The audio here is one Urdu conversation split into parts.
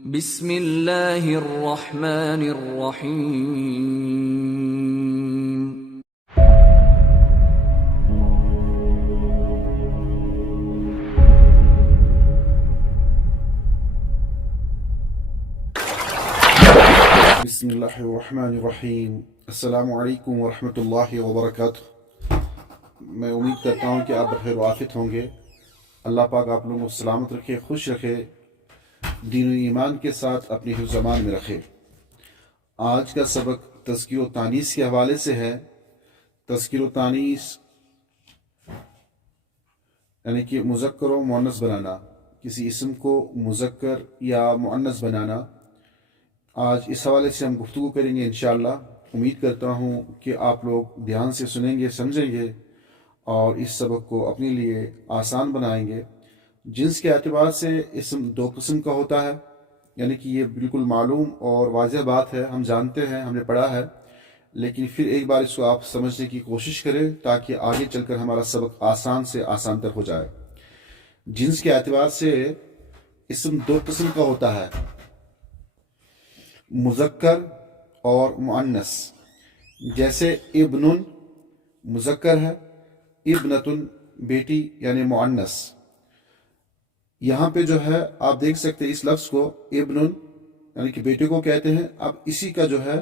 بسم اللہ الرحمن الرحیم۔ بسم اللہ الرحمن الرحیم۔ السلام علیکم ورحمۃ اللہ وبرکاتہ۔ میں امید کرتا ہوں کہ آپ بخیر و عافیت ہوں گے۔ اللہ پاک آپ لوگوں کو سلامت رکھے، خوش رکھے، دین و ایمان کے ساتھ اپنی حفظ امان میں رکھے۔ آج کا سبق تذکیر و تانیث کے حوالے سے ہے۔ تذکیر و تانیث یعنی کہ مذکر و مؤنث بنانا، کسی اسم کو مذکر یا مؤنث بنانا۔ آج اس حوالے سے ہم گفتگو کریں گے انشاءاللہ۔ امید کرتا ہوں کہ آپ لوگ دھیان سے سنیں گے، سمجھیں گے اور اس سبق کو اپنے لیے آسان بنائیں گے۔ جنس کے اعتبار سے اسم دو قسم کا ہوتا ہے، یعنی کہ یہ بالکل معلوم اور واضح بات ہے، ہم جانتے ہیں، ہم نے پڑھا ہے، لیکن پھر ایک بار اس کو آپ سمجھنے کی کوشش کریں تاکہ آگے چل کر ہمارا سبق آسان سے آسان تر ہو جائے۔ جنس کے اعتبار سے اسم دو قسم کا ہوتا ہے، مذکر اور مؤنث۔ جیسے ابن مذکر ہے، ابنتن بیٹی یعنی مؤنث۔ یہاں پہ جو ہے آپ دیکھ سکتے ہیں اس لفظ کو ابن یعنی کہ بیٹے کو کہتے ہیں۔ اب اسی کا جو ہے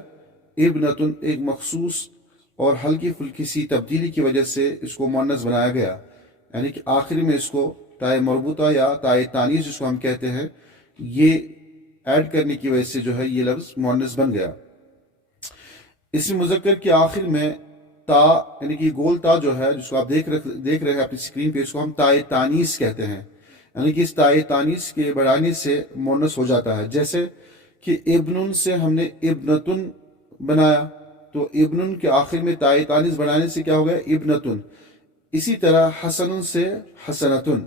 ابنتن ایک مخصوص اور ہلکی پھلکی سی تبدیلی کی وجہ سے اس کو مؤنث بنایا گیا، یعنی کہ آخری میں اس کو تائے مربوطہ یا تائے تانیث جس کو ہم کہتے ہیں، یہ ایڈ کرنے کی وجہ سے جو ہے یہ لفظ مؤنث بن گیا۔ اسی مذکر کے آخر میں تا یعنی کہ گول تا جو ہے جس کو آپ دیکھ رہے ہیں اپنی اسکرین پہ، اس کو ہم تائے تانیث کہتے ہیں، یعنی کہ اس تائے تانیث کے بڑھانے سے مؤنث ہو جاتا ہے۔ جیسے کہ ابن سے ہم نے ابنتن بنایا تو ابن کے آخر میں تائے تانیث بڑھانے سے کیا ہو گیا؟ ابنتن۔ اسی طرح حسن سے حسنتن،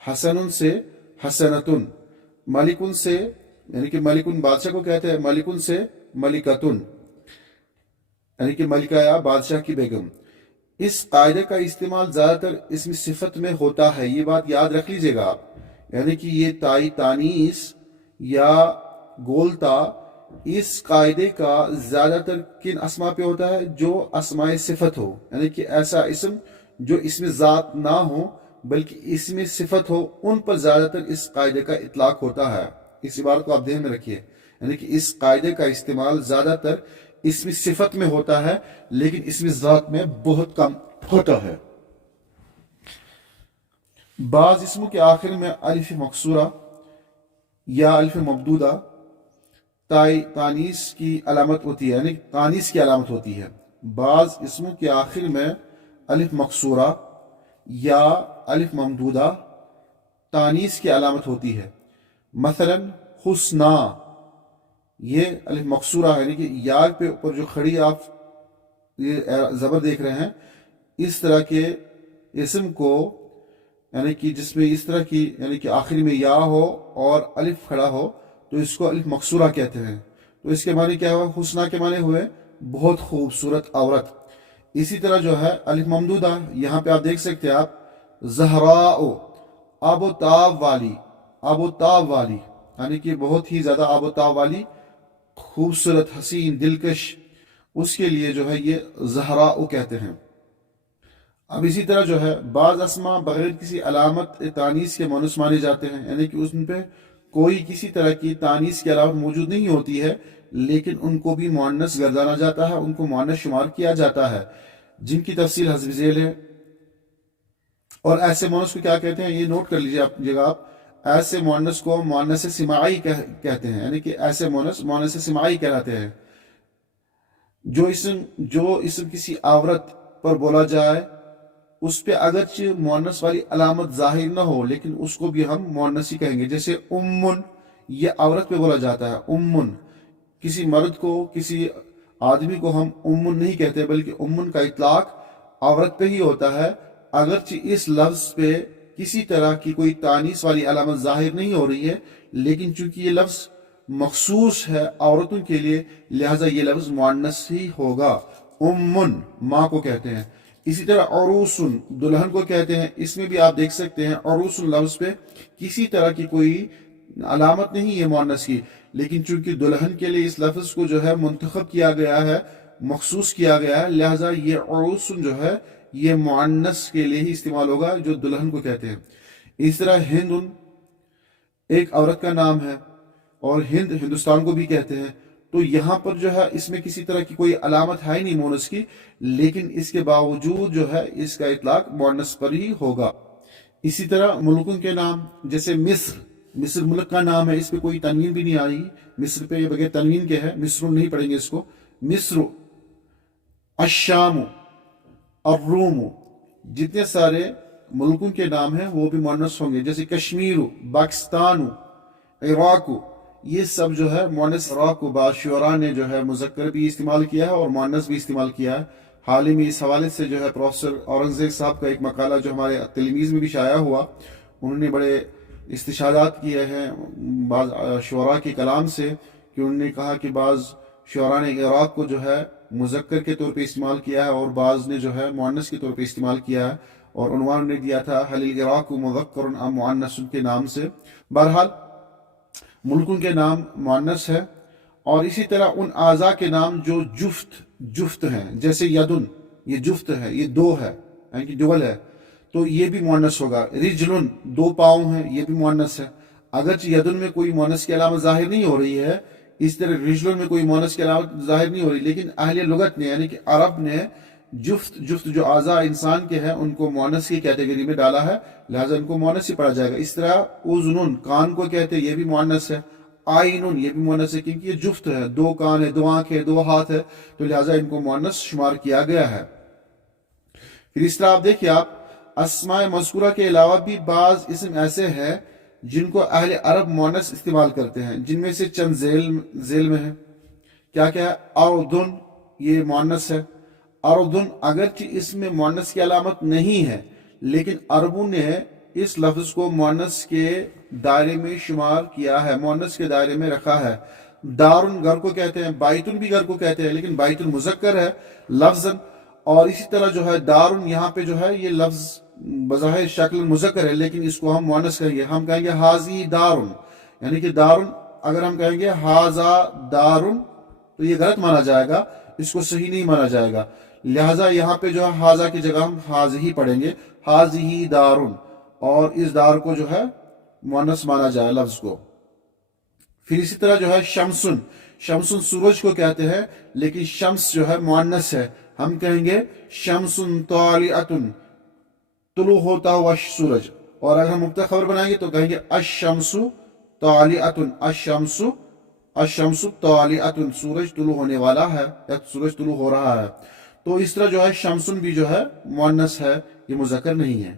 حسن سے حسنتن، ملکن سے یعنی کہ ملکن بادشاہ کو کہتے ہیں، ملکن سے ملکتن یعنی کہ ملکہ یا بادشاہ کی بیگم۔ اس قاعدے کا استعمال زیادہ تر اسم صفت میں ہوتا ہے، یہ بات یاد رکھ لیجئے گا آپ، یعنی کہ یہ تائی تانیث یا گولتا اس قاعدے کا زیادہ تر کن اسما پہ ہوتا ہے؟ جو اسماء صفت ہو، یعنی کہ ایسا اسم جو اسم ذات نہ ہو بلکہ اسم صفت ہو، ان پر زیادہ تر اس قاعدے کا اطلاق ہوتا ہے۔ اس عبارت کو آپ ذہن میں رکھیے، یعنی کہ اس قاعدے کا استعمال زیادہ تر اسم صفت میں ہوتا ہے لیکن اسم ذات میں بہت کم ہوتا ہے۔ بعض اسموں کے آخر میں الف مکسورہ یا الف ممدودہ تائی تانیث کی علامت ہوتی ہے، یعنی تانیث کی علامت ہوتی ہے۔ بعض اسموں کے آخر میں الف مکسورہ یا الف ممدودہ تانیث کی علامت ہوتی ہے۔ مثلا حسنا، یہ الف مکسورہ ہے، یعنی کہ یا پہ اوپر جو کھڑی آپ یہ زبر دیکھ رہے ہیں، اس طرح کے اسم کو یعنی کہ جس میں اس طرح کی یعنی کہ آخری میں یا ہو اور الف کھڑا ہو تو اس کو الف مکسورہ کہتے ہیں۔ تو اس کے معنی کیا ہوا؟ حسنا کے معنی ہوئے بہت خوبصورت عورت۔ اسی طرح جو ہے الف ممدودہ، یہاں پہ آپ دیکھ سکتے ہیں آپ، زہراء، آب و تاب والی، آب و تاب والی، یعنی کہ بہت ہی زیادہ آب و تاب والی، خوبصورت، حسین، دلکش، اس کے لیے جو ہے یہ زہراء کہتے ہیں۔ اب اسی طرح جو ہے بعض اسما بغیر کسی علامت تانیث کے مؤنث مانے جاتے ہیں، یعنی کہ ان پہ کوئی کسی طرح کی تانیث کی علامت موجود نہیں ہوتی ہے لیکن ان کو بھی مؤنث گردانا جاتا ہے، ان کو مؤنث شمار کیا جاتا ہے، جن کی تفصیل حسب ذیل ہے۔ اور ایسے مؤنث کو کیا کہتے ہیں؟ یہ نوٹ کر لیجیے گا آپ، ایسے مؤنث کو مؤنث سماعی کہتے ہیں، یعنی کہ ایسے مؤنث سماعی کہلاتے ہیں۔ جو اسم کسی عورت پر بولا جائے اس پہ اگرچہ مؤنث والی علامت ظاہر نہ ہو لیکن اس کو بھی ہم مؤنث ہی کہیں گے۔ جیسے امن، یہ عورت پہ بولا جاتا ہے، امن۔ کسی مرد کو، کسی آدمی کو ہم امن نہیں کہتے بلکہ امن کا اطلاق عورت پہ ہی ہوتا ہے، اگرچہ اس لفظ پہ کسی طرح کی کوئی تانیث والی علامت ظاہر نہیں ہو رہی ہے لیکن چونکہ یہ لفظ مخصوص ہے عورتوں کے لیے لہذا یہ لفظ مؤنث ہی ہوگا۔ امن ماں کو کہتے ہیں۔ اسی طرح عروسن دلہن کو کہتے ہیں، اس میں بھی آپ دیکھ سکتے ہیں عروسن لفظ پہ کسی طرح کی کوئی علامت نہیں ہے مؤنث کی، لیکن چونکہ دلہن کے لیے اس لفظ کو جو ہے منتخب کیا گیا ہے، مخصوص کیا گیا ہے، لہٰذا یہ عروسن جو ہے یہ مؤنث کے لیے ہی استعمال ہوگا جو دلہن کو کہتے ہیں۔ اس طرح ہندن ایک عورت کا نام ہے، اور ہندوستان کو بھی کہتے ہیں، تو یہاں پر جو ہے اس میں کسی طرح کی کوئی علامت ہے ہی نہیں مؤنث کی، لیکن اس کے باوجود جو ہے اس کا اطلاق مؤنث پر ہی ہوگا۔ اسی طرح ملکوں کے نام، جیسے مصر ملک کا نام ہے، اس پہ کوئی تنوین بھی نہیں آئی، مصر پہ یہ بغیر تنوین کے ہے، مصر نہیں پڑھیں گے اس کو، مصر، الشام، الروم، جتنے سارے ملکوں کے نام ہیں وہ بھی مؤنث ہوں گے، جیسے کشمیر، پاکستان، عراق، یہ سب جو ہے مؤنث۔ عراق کو بعض شعراء نے جو ہے مذکر بھی استعمال کیا ہے اور مؤنث بھی استعمال کیا ہے۔ حال ہی میں اس حوالے سے جو ہے پروفیسر اورنگزیب صاحب کا ایک مقالہ جو ہمارے تلمیذ میں بھی شائع ہوا، انہوں نے بڑے استشہادات کیے ہیں بعض شعراء کے کلام سے، کہ انہوں نے کہا کہ بعض شعراء نے عراق کو جو ہے مذکر کے طور پہ استعمال کیا ہے اور بعض نے جو ہے مؤنث کے طور پہ استعمال کیا ہے، اور عنوان نے دیا تھا حل العراق مذکر ام مؤنث کے نام سے۔ بہرحال ملکوں کے نام مؤنث ہے، اور اسی طرح ان اعضاء کے نام جو جفت ہیں، جیسے یدن، یہ جفت ہے، یہ دو ہے، یعنی کہ ڈبل ہے، تو یہ بھی مؤنث ہوگا۔ رجلن، دو پاؤں ہیں، یہ بھی مؤنث ہے، اگرچہ یدن میں کوئی مؤنث کی علامت ظاہر نہیں ہو رہی ہے، اس طرح رجلن میں کوئی مؤنث کی علامت ظاہر نہیں ہو رہی، لیکن اہل لغت نے یعنی کہ عرب نے جفت جو اعضاء انسان کے ہیں ان کو مؤنث کی کیٹیگری میں ڈالا ہے، لہٰذا ان کو مؤنث ہی پڑھا جائے گا۔ اس طرح اذن، کان کو کہتے ہیں، یہ بھی مؤنث ہے۔ عین، یہ بھی مؤنث ہے کیونکہ یہ جفت ہے، دو کان ہے، دو آنکھ ہے، دو ہاتھ ہے، تو لہٰذا ان کو مؤنث شمار کیا گیا ہے۔ پھر اس طرح آپ دیکھیے، آپ اسماء مذکورہ کے علاوہ بھی بعض اسم ایسے ہیں جن کو اہل عرب مؤنث استعمال کرتے ہیں، جن میں سے چند ذیل میں ہے۔ کیا ہے؟ اردن، یہ مؤنث ہے۔ اردن اگرچہ اس میں مؤنث کی علامت نہیں ہے، لیکن عربوں نے اس لفظ کو مؤنث کے دائرے میں شمار کیا ہے، مؤنث کے دائرے میں رکھا ہے۔ دارن گھر کو کہتے ہیں، بائتن بھی گھر کو کہتے ہیں، لیکن بائتن مذکر ہے لفظاً، اور اسی طرح جو ہے دارن یہاں پہ جو ہے یہ لفظ بظاہر شکل مذکر ہے، لیکن اس کو ہم مؤنث کہیں گے، ہم کہیں گے حاضی دارن، یعنی کہ دارن اگر ہم کہیں گے حاضا دارن تو یہ غلط مانا جائے گا، اس کو صحیح نہیں مانا جائے گا، لہٰذا یہاں پہ جو ہے حاضا کی جگہ ہم حاضی پڑھیں گے، حاضی دارن، اور اس دار کو جو ہے مؤنث مانا جائے لفظ کو۔ پھر اسی طرح جو ہے شمسن سورج کو کہتے ہیں، لیکن شمس جو ہے مؤنث ہے، ہم کہیں گے شمسن طالعتن، طلوع ہوتا ہوا سورج، اور اگر ہم مبتدا خبر بنائیں گے تو کہیں گے الشمس طالعتن، الشمس طالعتن، سورج طلوع ہونے والا ہے یا سورج طلوع ہو رہا ہے۔ تو اس طرح جو ہے شمسن بھی جو ہے مؤنث ہے، یہ مذکر نہیں ہے۔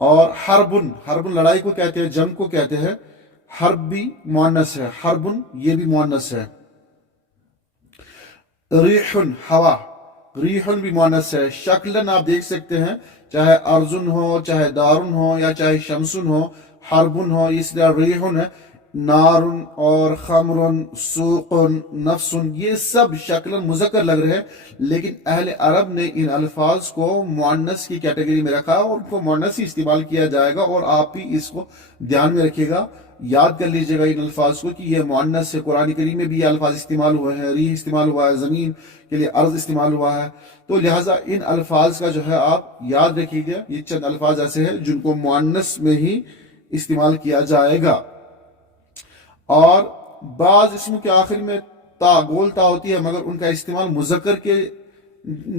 اور حربن لڑائی کو کہتے ہیں، جنگ کو کہتے ہیں، حرب بھی مؤنث ہے، حربن یہ بھی مؤنث ہے۔ ریحن ہوا، ریحن بھی مؤنث ہے۔ شکلن آپ دیکھ سکتے ہیں، چاہے ارزن ہو، چاہے دارن ہو، یا چاہے شمسن ہو، حربن ہو، اس طرح ریحن ہے۔ نارن اور خمرن، سوقن، نفسن، یہ سب شکلن مذکر لگ رہے ہیں، لیکن اہل عرب نے ان الفاظ کو مؤنث کی کیٹیگری میں رکھا اور ان کو مؤنث ہی استعمال کیا جائے گا، اور آپ بھی اس کو دھیان میں رکھیے گا، یاد کر لیجیے گا ان الفاظ کو کہ یہ مؤنث ہے۔ قرآن کریم میں بھی یہ الفاظ استعمال ہوئے ہیں، ریح استعمال ہوا ہے، زمین کے لیے ارض استعمال ہوا ہے، تو لہٰذا ان الفاظ کا جو ہے آپ یاد رکھیے گا، یہ چند الفاظ ایسے ہیں جن کو مؤنث میں ہی استعمال کیا جائے گا۔ اور بعض اسموں کے آخر میں گول تا ہوتی ہے، مگر ان کا استعمال مذکر کے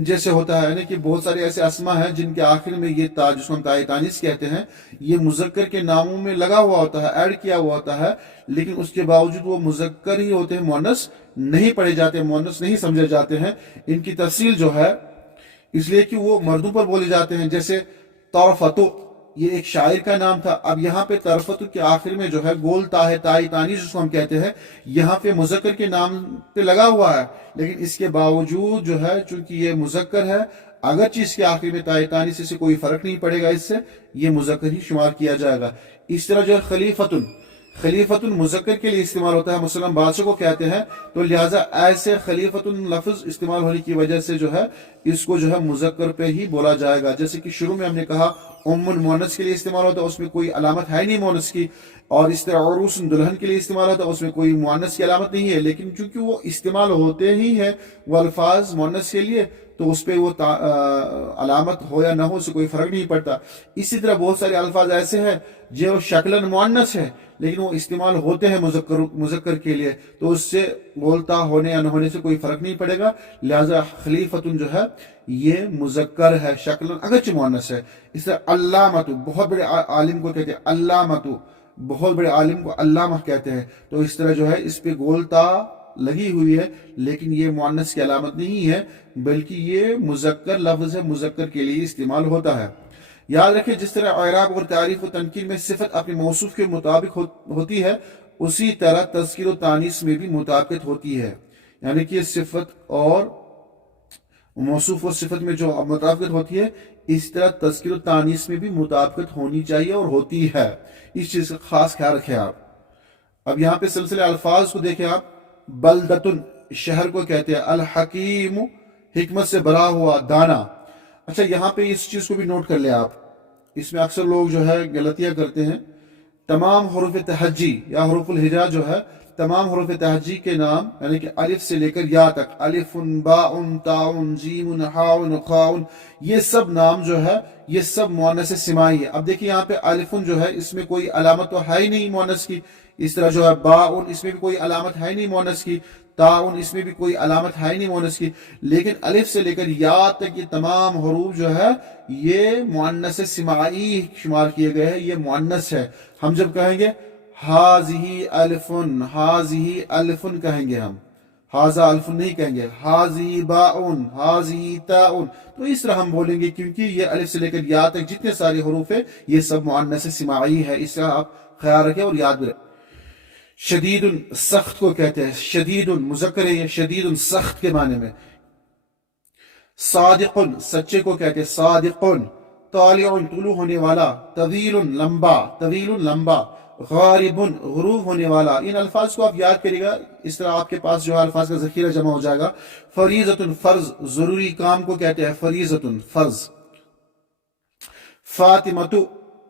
جیسے ہوتا ہے، یعنی کہ بہت سارے ایسے اسما ہیں جن کے آخر میں یہ تا، جس کو ہم تائے تانیث کہتے ہیں، یہ مذکر کے ناموں میں لگا ہوا ہوتا ہے، ایڈ کیا ہوا ہوتا ہے، لیکن اس کے باوجود وہ مذکر ہی ہوتے ہیں، مؤنث نہیں پڑھے جاتے، مؤنث نہیں سمجھے جاتے ہیں۔ ان کی تفصیل جو ہے اس لیے کہ وہ مردوں پر بولے جاتے ہیں، جیسے طرفتو، یہ ایک شاعر کا نام تھا، اب یہاں پہ طرفتو کے آخر میں جو ہے گول تا ہے، تائی تانیث جس کو ہم کہتے ہیں، یہاں پہ مذکر کے نام پہ لگا ہوا ہے، لیکن اس کے باوجود جو ہے چونکہ یہ مذکر ہے، اگرچہ اس کے آخر میں تائی تانیث سے کوئی فرق نہیں پڑے گا، اس سے یہ مذکر ہی شمار کیا جائے گا۔ اس طرح جو ہے خلیفۃ مذکر کے لیے استعمال ہوتا ہے، مسلم بادشاہ کو کہتے ہیں، تو لہٰذا ایسے خلیفۃ لفظ استعمال ہونے کی وجہ سے جو ہے اس کو جو ہے مذکر پہ ہی بولا جائے گا. جیسے کہ شروع میں ہم نے کہا ام المؤنث کے لیے استعمال ہوتا ہے، اس میں کوئی علامت ہے نہیں مؤنث کی، اور اس طرح عروس دلہن کے لیے استعمال ہوتا ہے، اس میں کوئی مؤنث کی علامت نہیں ہے، لیکن چونکہ وہ استعمال ہوتے ہی ہیں وہ الفاظ مؤنث کے لیے، تو اس پہ وہ علامت ہو یا نہ ہو سے کوئی فرق نہیں پڑتا. اسی طرح بہت سارے الفاظ ایسے ہیں جو شکلاً مؤنث ہے لیکن وہ استعمال ہوتے ہیں مذکر کے لیے، تو اس سے بولتا ہونے یا نہ ہونے سے کوئی فرق نہیں پڑے گا. لہذا خلیفۃ جو ہے یہ مذکر ہے، شکلاً اگرچہ مؤنث ہے. اس طرح علامۃ، بہت بڑے عالم کو کہتے ہیں علامۃ، بہت بڑے عالم کو علامہ کہتے ہیں. تو اس طرح جو ہے اس پہ گولتا لگی ہوئی ہے، لیکن یہ مؤنث کی علامت نہیں ہے بلکہ یہ مذکر لفظ ہے، مذکر کے لیے استعمال ہوتا ہے. یاد رکھیں جس طرح اعراب اور تعریف و تنکیر میں صفت اپنے موصوف کے مطابق ہوتی ہے، اسی طرح تذکیر و تانیث میں بھی مطابقت ہوتی ہے. یعنی کہ صفت اور موصوف و صفت میں جو مطابقت ہوتی ہے، اس طرح تذکیر و تانیث میں بھی مطابقت ہونی چاہیے اور ہوتی ہے. اس چیز کا خاص خیال رکھیں آپ. اب یہاں پہ سلسلے الفاظ کو دیکھیں آپ. بلدتن شہر کو کہتے ہیں، الحکیم حکمت سے بھرا ہوا، دانا. اچھا یہاں پہ اس چیز کو بھی نوٹ کر لیں آپ، اس میں اکثر لوگ جو ہے غلطیاں کرتے ہیں. تمام حروف تہجی یا حروف الہجا جو ہے، تمام حروف تہجی کے نام یعنی کہ الف سے لے کر یا تک، الف باء تاء جیم حاء خاء، یہ سب نام جو ہے یہ سب مؤنث سماعی ہے. اب دیکھیں یہاں پہ الف جو ہے اس میں کوئی علامت تو ہے ہی نہیں مؤنث کی. اس طرح جو ہے باء، اس میں بھی کوئی علامت ہے نہیں مؤنث کی. تاء، اس میں بھی کوئی علامت ہے نہیں مؤنث کی. لیکن الف سے لے کر یا تک یہ تمام حروف جو ہے یہ مؤنث سماعی شمار کیے گئے ہیں، یہ مؤنث ہے. ہم جب کہیں گے ہاذہ الف، ہاذہ الف کہیں گے، ہم ہاذا الف نہیں کہیں گے. ہاذہ باء، ہاذہ تاء، تو اس طرح ہم بولیں گے کیونکہ یہ الف سے لے کر یا تک جتنے سارے حروف ہیں یہ سب مؤنث سماعی ہے. اس کا آپ خیال رکھیں اور یاد رکھیں. شدید سخت کو کہتے ہیں، شدید مذکر ہے یہ، شدید سخت کے معنی میں. صادق سچے کو کہتے ہیں صادق. طالع طلوع ہونے والا. طویل لمبا، طویل لمبا. غارب غروب ہونے والا. ان الفاظ کو آپ یاد کریے گا، اس طرح آپ کے پاس جو ہے الفاظ کا ذخیرہ جمع ہو جائے گا. فریضۃ فرض، ضروری کام کو کہتے ہیں فریضۃ فرض. فاطمۃ،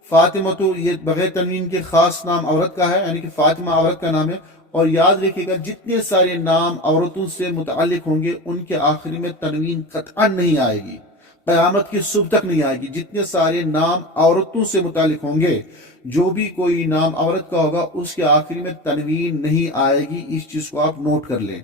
فاطمۃ یہ بغیر تنوین کے خاص نام عورت کا ہے، یعنی کہ فاطمہ عورت کا نام ہے. اور یاد رکھیے گا جتنے سارے نام عورتوں سے متعلق ہوں گے ان کے آخری میں تنوین قطعا نہیں آئے گی، قیامت کی صبح تک نہیں آئے گی. جتنے سارے نام عورتوں سے متعلق ہوں گے، جو بھی کوئی نام عورت کا ہوگا اس کے آخری میں تنوین نہیں آئے گی. اس چیز کو آپ نوٹ کر لیں.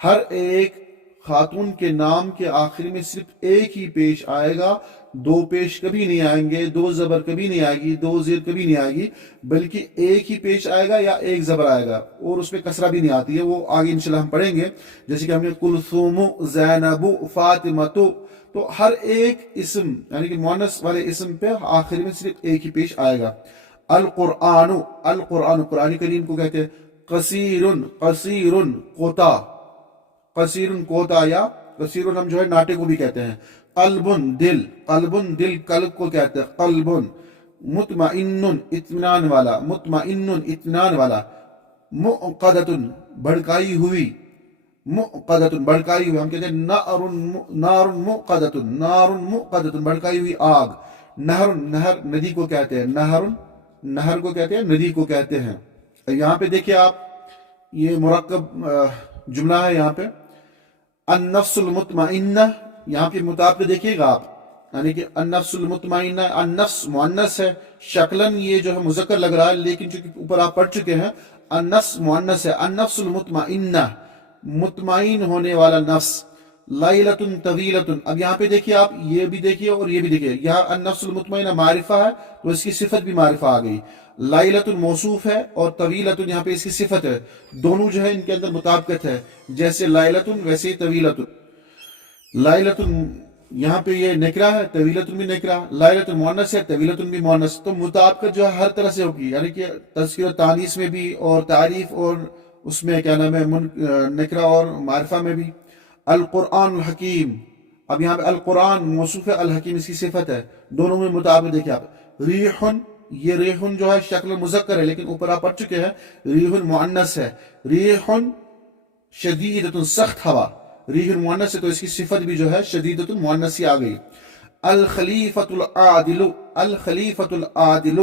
ہر ایک خاتون کے نام کے آخری میں صرف ایک ہی پیش آئے گا، دو پیش کبھی نہیں آئیں گے، دو زبر کبھی نہیں آئے گی، دو زیر کبھی نہیں آئے گی، بلکہ ایک ہی پیش آئے گا یا ایک زبر آئے گا، اور اس میں کسرہ بھی نہیں آتی ہے. وہ آگے انشاءاللہ ہم پڑھیں گے. جیسے کہ ہم نے کلثوم، زینب، فاطمہ، تو ہر ایک اسم یعنی کہ مؤنث والے اسم پہ آخری میں صرف ایک ہی پیش آئے گا. القرآن، القرآن قرآن کریم کو کہتے ہیں. قصیر، قصیر کوتا، قصیر کوتا یا قصیر ہم جو ہے ناٹے کو بھی کہتے ہیں. قلب دل، قلب دل قلب کو کہتے ہیں قلب. مطمئن اطمینان والا، مطمئن اطمینان والا. مؤقدۃ بھڑکائی ہوئی، مؤقدۃ بھڑکائی ہوئی. ہم کہتے ہیں نار مؤقدۃ، نار مؤقدۃ بھڑکائی ہوئی آگ. نہر، نہر ندی کو کہتے ہیں. نہر، نہر کو کہتے ہیں ندی کو کہتے ہیں. یہاں پہ دیکھیے آپ یہ مرکب جملہ ہے. یہاں پہ النفس المطمئنہ، یہاں پہ مطابق دیکھیے گا آپ، یعنی کہ النفس المطمئنہ، النفس مؤنث ہے، شکلاً یہ جو ہے مذکر لگ رہا ہے لیکن چونکہ اوپر آپ پڑھ چکے ہیں النفس مؤنث ہے. النفس المطمئنہ مطمئن ہونے والا نفس. لیلۃ طویلۃ، اب یہاں پہ دیکھیے آپ یہ بھی دیکھیے اور یہ بھی دیکھیے. یہاں النفس المطمئنہ معرفہ ہے تو اس کی صفت بھی معرفہ آ گئی. لیلۃ موصوف ہے اور طویلۃ یہاں پہ اس کی صفت ہے. دونوں جو ہے ان کے اندر مطابقت ہے، جیسے لیلۃ ویسے ہی طویلۃ. لیلۃ یہاں پہ یہ نکرہ ہے، طویلۃ بھی نکرہ. لیلۃ مؤنث ہے، طویلۃ بھی مؤنث. تو مطابقت جو ہے ہر طرح سے ہوگی، یعنی کہ تذکیر و تانیث میں بھی اور تعریف اور اس میں کیا نام ہے نکرہ اور معرفہ میں بھی. القرآن الحکیم، اب یہاں پہ القرآن موصوف ہے، الحکیم اس کی صفت ہے. دونوں میں مطابق دیکھیں آپ. ریح یہ ریحن جو ہے شکل مذکر ہے، لیکن اوپر آپ پڑھ چکے ہیں ریحن مؤنث ہے. ریحن شدیدۃ سخت ہوا، ریحن مؤنث ہے تو اس کی صفت بھی جو ہے شدیدۃ مؤنث آ گئی. الخلیفۃ العادل، الخلیفۃ العادل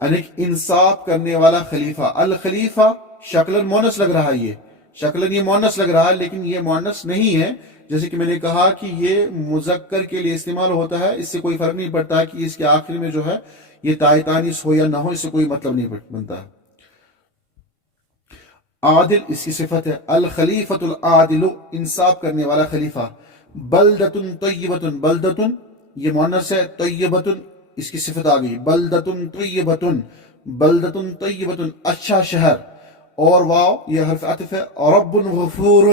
یعنی انصاف کرنے والا خلیفہ. الخلیفہ شکلاً مؤنث لگ رہا ہے، یہ شکلاً یہ مؤنث لگ رہا ہے لیکن یہ مؤنث نہیں ہے. جیسے کہ میں نے کہا کہ یہ مذکر کے لیے استعمال ہوتا ہے، اس سے کوئی فرق نہیں پڑتا کہ اس کے آخر میں جو ہے یہ تائے تانیث ہو یا نہ ہو، اس سے کوئی مطلب نہیں بنتا. عادل اس کی صفت ہے. الخلیفۃ العادل انصاف کرنے والا خلیفہ. بلدۃ طیبۃ، بلدۃ یہ مؤنث ہے، طیبۃ اس کی صفت آ گئی. بلدۃ طیبۃ، بلدۃ طیبۃ اچھا شہر. اور واو یہ حرف عطف ہے. رب غفور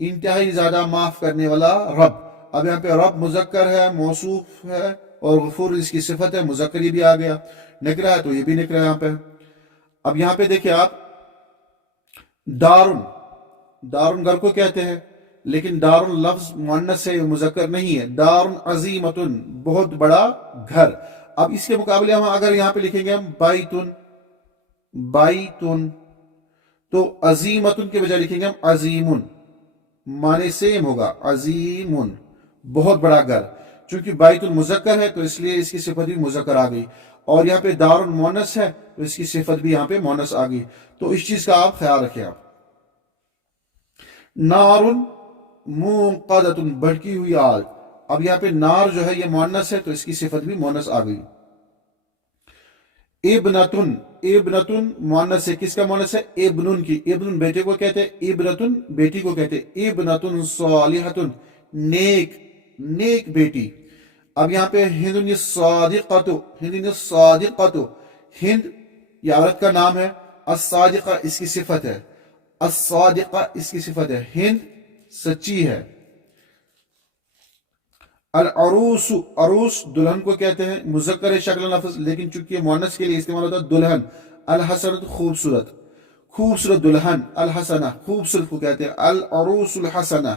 انتہائی زیادہ معاف کرنے والا رب. اب یہاں پہ رب مذکر ہے، موصوف ہے، اور غفور اس کی صفت ہے، مذکر یہ بھی آ گیا. نکرہ ہے تو یہ بھی نکرہ ہے یہاں پہ. اب یہاں پہ دیکھیں آپ دارن، دارن گھر کو کہتے ہیں لیکن دارن لفظ مؤنث ہے، مذکر نہیں ہے. دارن عظیمتن بہت بڑا گھر. اب اس کے مقابلے ہم اگر یہاں پہ لکھیں گے ہم بائتن، بائتن تو عظیمتن کے بجائے لکھیں گے ہم عظیمن، معنی سیم ہوگا. عظیمن بہت بڑا گھر. چونکہ بائت المذکر ہے تو اس لیے اس کی صفت بھی مذکر آ گئی، اور یہاں پہ دار المؤنث ہے تو اس کی صفت بھی یہاں پہ مؤنث آ گئی. تو اس چیز کا آپ خیال رکھیں. آپ نار موقدۃ بھڑکی ہوئی آگ. اب یہاں پہ نار جو ہے یہ مؤنث ہے تو اس کی صفت بھی مؤنث آ گئی. ابنتن، ابنتن مؤنث ہے. کس کا مؤنث ہے؟ ابنن کی. ابنن بیٹے کو کہتے ہیں، ابنتن بیٹی کو کہتے ہیں. ابنتن صالحتن نیک، نیک بیٹی. اب یہاں پہ ہندن الصادقۃ، ہندن الصادقۃ ہند یہ عورت کا نام ہے. الصادقہ اس کی صفت ہے، الصادقہ اس کی صفت ہے. ہند سچی ہے. العروس، عروس دلہن کو کہتے ہیں، مذکر ہے شکل لفظ لیکن چونکہ یہ مؤنث کے لیے استعمال ہوتا ہے دلہن. الحسنۃ خوبصورت، خوبصورت دلہن. الحسنہ خوبصورت کو کہتے ہیں. العروس الحسنہ.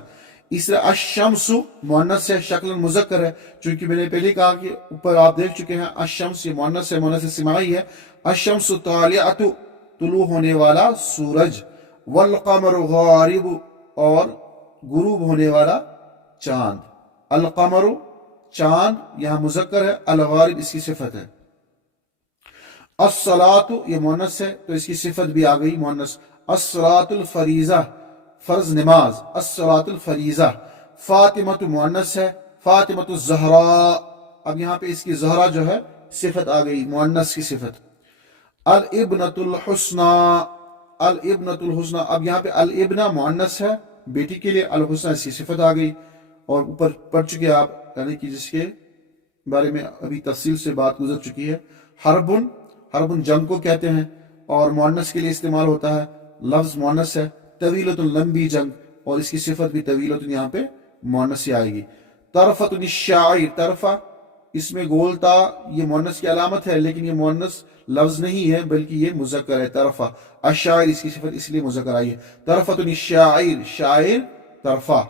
اس طرح الشمس مؤنث ہے شکل مذکر ہے، چونکہ میں نے پہلے کہا کہ اوپر آپ دیکھ چکے ہیں الشمس یہ مؤنث ہے، مؤنث سماعی ہے. الشمس طالعۃ طلوع ہونے والا سورج. والقمر غارب اور غروب ہونے والا چاند. القمر چاند یہاں مذکر ہے، الغارب اس کی صفت ہے. الصلاۃ یہ مؤنث ہے تو اس کی صفت بھی آ گئی مؤنث. الصلاۃ الفریضہ فرض نماز. الصلاۃ الفریضہ. فاطمۃ مؤنث ہے، فاطمۃ الزہراء. اب یہاں پہ اس کی زہرا جو ہے صفت آ گئی مؤنث کی صفت. الابنۃ الحسنى، الابنۃ الحسنى. اب یہاں پہ الابنہ مؤنث ہے بیٹی کے لیے، الحسنى اس کی صفت آ گئی. اور اوپر پڑھ چکے آپ یعنی کہ جس کے بارے میں ابھی تفصیل سے بات گزر چکی ہے. حربن، حربن جنگ کو کہتے ہیں اور مؤنث کے لیے استعمال ہوتا ہے، لفظ مؤنث ہے. طویلۃ لمبی جنگ، اور اس کی صفت بھی طویلۃ یہاں پہ مؤنث سے آئے گی. طرفۃ الشاعر، طرفہ اس میں گولتا یہ مؤنث کی علامت ہے لیکن یہ مؤنث لفظ نہیں ہے بلکہ یہ مذکر ہے. طرفہ الشاعر اس کی صفت اس لیے مذکر آئی ہے. طرفۃ الشاعر شاعر طرفہ.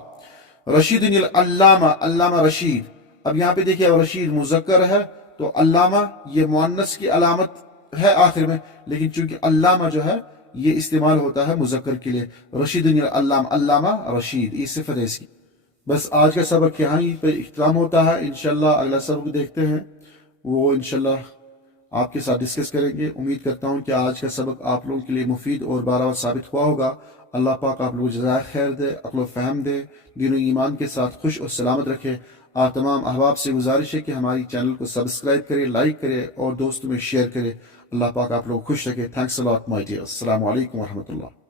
رشید العلامہ، علامہ رشید. اب یہاں پہ دیکھیے رشید مذکر ہے تو علامہ یہ مؤنث کی علامت ہے آخر میں، لیکن چونکہ علامہ جو ہے یہ استعمال ہوتا ہے مذکر کے لیے. رشید العلامہ، علامہ رشید یہ صفت ہے اس کی. بس آج کا سبق یہاں ہی پہ اختتام ہوتا ہے. انشاءاللہ اگلا سبق دیکھتے ہیں، وہ انشاءاللہ آپ کے ساتھ ڈسکس کریں گے. امید کرتا ہوں کہ آج کا سبق آپ لوگوں کے لیے مفید اور بارآور ثابت ہوا ہوگا. اللہ پاک آپ لوگوں کو جزائے خیر دے، عقل و فہم دے، دین و ایمان کے ساتھ خوش اور سلامت رکھے. آپ تمام احباب سے گزارش ہے کہ ہماری چینل کو سبسکرائب کرے، لائک کرے اور دوستوں میں شیئر کرے. اللہ پاک آپ لوگ خوش رکھے. Thanks a lot my dear. السلام علیکم ورحمۃ اللہ.